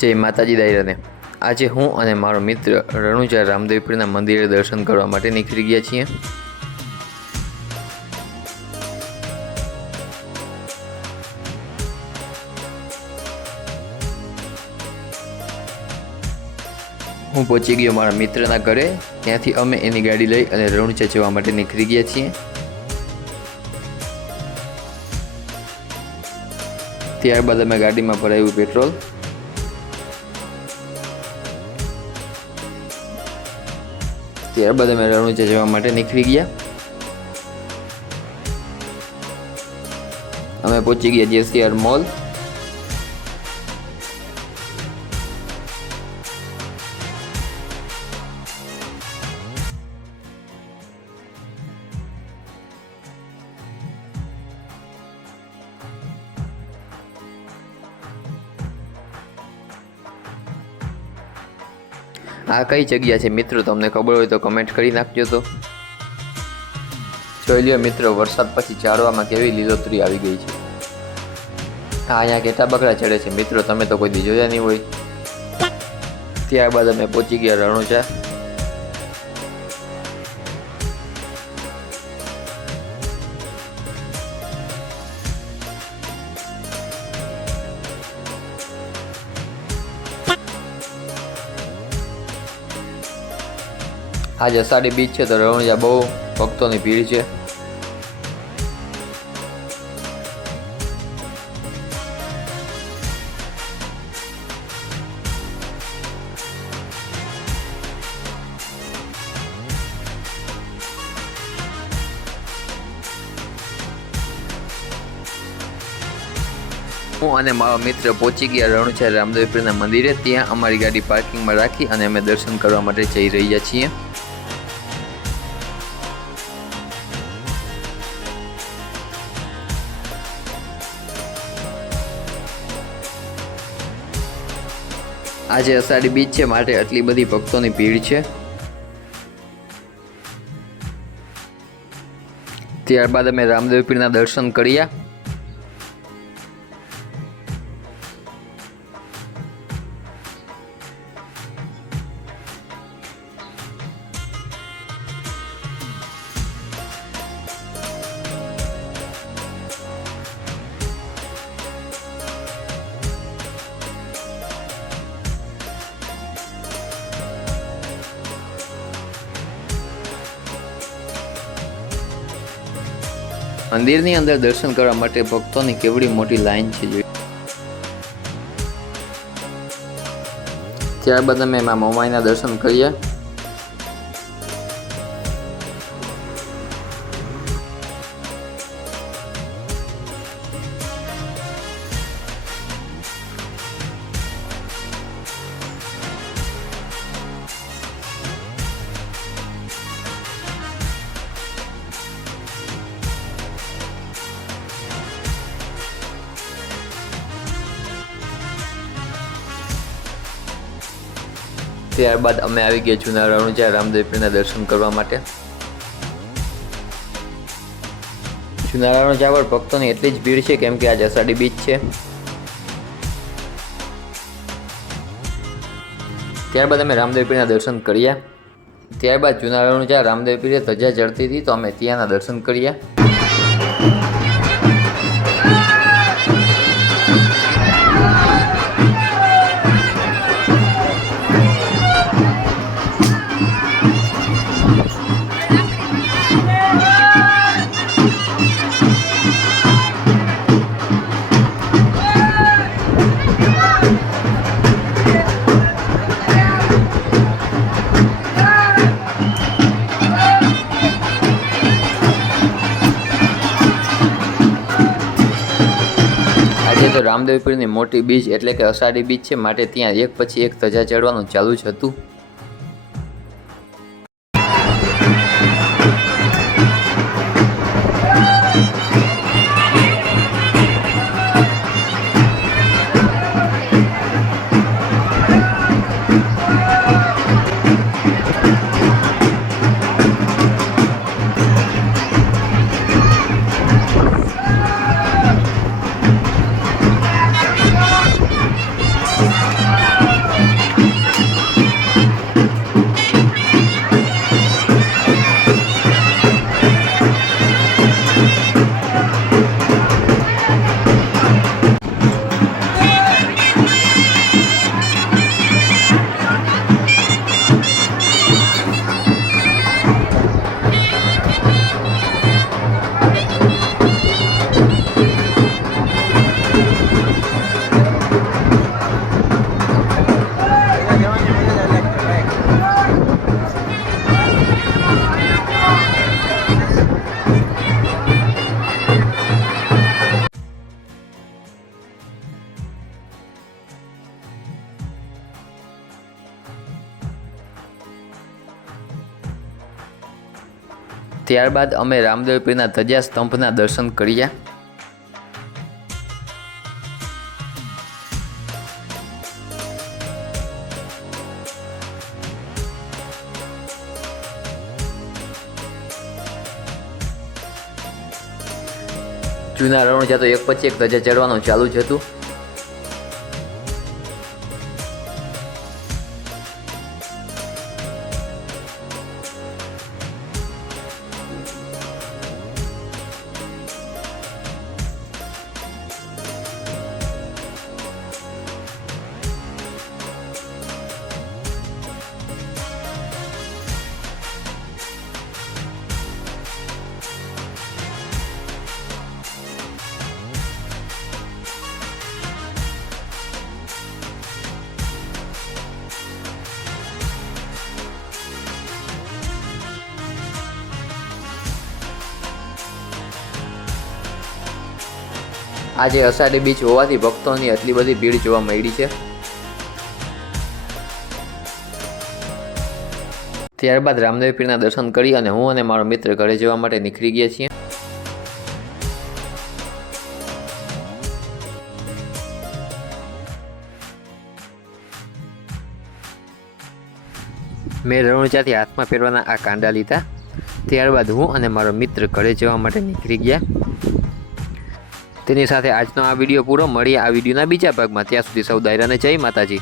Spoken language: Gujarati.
જય માતાજી દાયરાને। આજે હું અને મારો મિત્ર રણુજા રામદેવપીરના મંદિરે દર્શન કરવા માટે નીકળી ગયા છીએ। હું પહોંચી ગયો મારા મિત્રના ઘરે। ત્યાંથી અમે એની ગાડી લઈ અને રણુજા જવા માટે નીકળી ગયા છીએ। ત્યારબાદ અમે ગાડીમાં ભરાયું પેટ્રોલ। ત્યારબાદ અમે રણુજા જવા માટે નીકળી ગયા। અમે પહોંચી ગયા જેસીઆર મોલ। આ કઈ જગ્યા છે મિત્રો, તમને ખબર હોય તો કમેન્ટ કરી નાખજો। તો જોઈ લ્યો મિત્રો, વરસાદ પછી ઝાડવામાં કેવી લીલોતરી આવી ગઈ છે। અહીંયા ઘેટા બકરા ચડે છે મિત્રો, તમે તો કોઈ દી જોયા નહીં હોય। ત્યારબાદ અમે પહોંચી ગયા રણુજા। આજે અષાઢી બીજ છે તો રણુજા બહુ ભક્તોની ભીડ છે। હું અને મારો મિત્ર પહોંચી ગયા રણુજા રામદેવપીરના મંદિરે। ત્યાં અમારી ગાડી પાર્કિંગમાં રાખી અને અમે દર્શન કરવા માટે જઈ રહ્યા છીએ। આજે અષાઢી બીજ છે માટે આટલી બધી ભક્તોની ભીડ છે। ત્યારબાદ અમે રામદેવપીરના દર્શન કર્યા। મંદિરની અંદર દર્શન કરવા માટે ભક્તોની કેવડી મોટી લાઈન છે। ત્યારબાદ અમે એમાં મોમાઈના દર્શન કર્યા। ત્યારબાદ અમે આવી ગયા જૂના રણુજા રામદેવપીરના દર્શન કરવા માટે। જૂના રણુજા પર ભક્તોની એટલી જ ભીડ છે કેમ કે આજે અષાઢી બીજ છે। ત્યારબાદ અમે રામદેવપીરના દર્શન કર્યા। ત્યારબાદ જૂના રણુજા રામદેવપીરે ધજા ચડતી હતી તો અમે ત્યાંના દર્શન કર્યા। તો રામદેવપીરની મોટી બીજ એટલે કે અષાઢી બીજ છે માટે ત્યાં એક પછી એક ધજા ચડવાનું ચાલુ જ હતું। ત્યારબાદ અમે રામદેવ પીરના ધજા સ્તંભના દર્શન કર્યા. જૂના રણુજા તો એક પછી એક ધજા ચડવાનું ચાલુ જ હતું. આજે અષાઢી બીચ હોવાથી ભક્તોની આટલી બધી ભીડ જોવા મળી છે. ત્યારબાદ રામદેવ પીરના દર્શન કરી અને હું અને મારો મિત્ર ઘરે જવા માટે નીકળી ગયા છીએ. મેં રણુજાથી હાથમાં પહેરવાના આ કાંડા લીધા. ત્યારબાદ હું અને મારો મિત્ર ઘરે જવા માટે નીકળી ગયા. તેની સાથે આજનો આ વિડીયો પૂરો. મળીએ આ વિડીયોના બીજા ભાગમાં. ત્યાં સુધી સૌ દાયરાને જય માતાજી.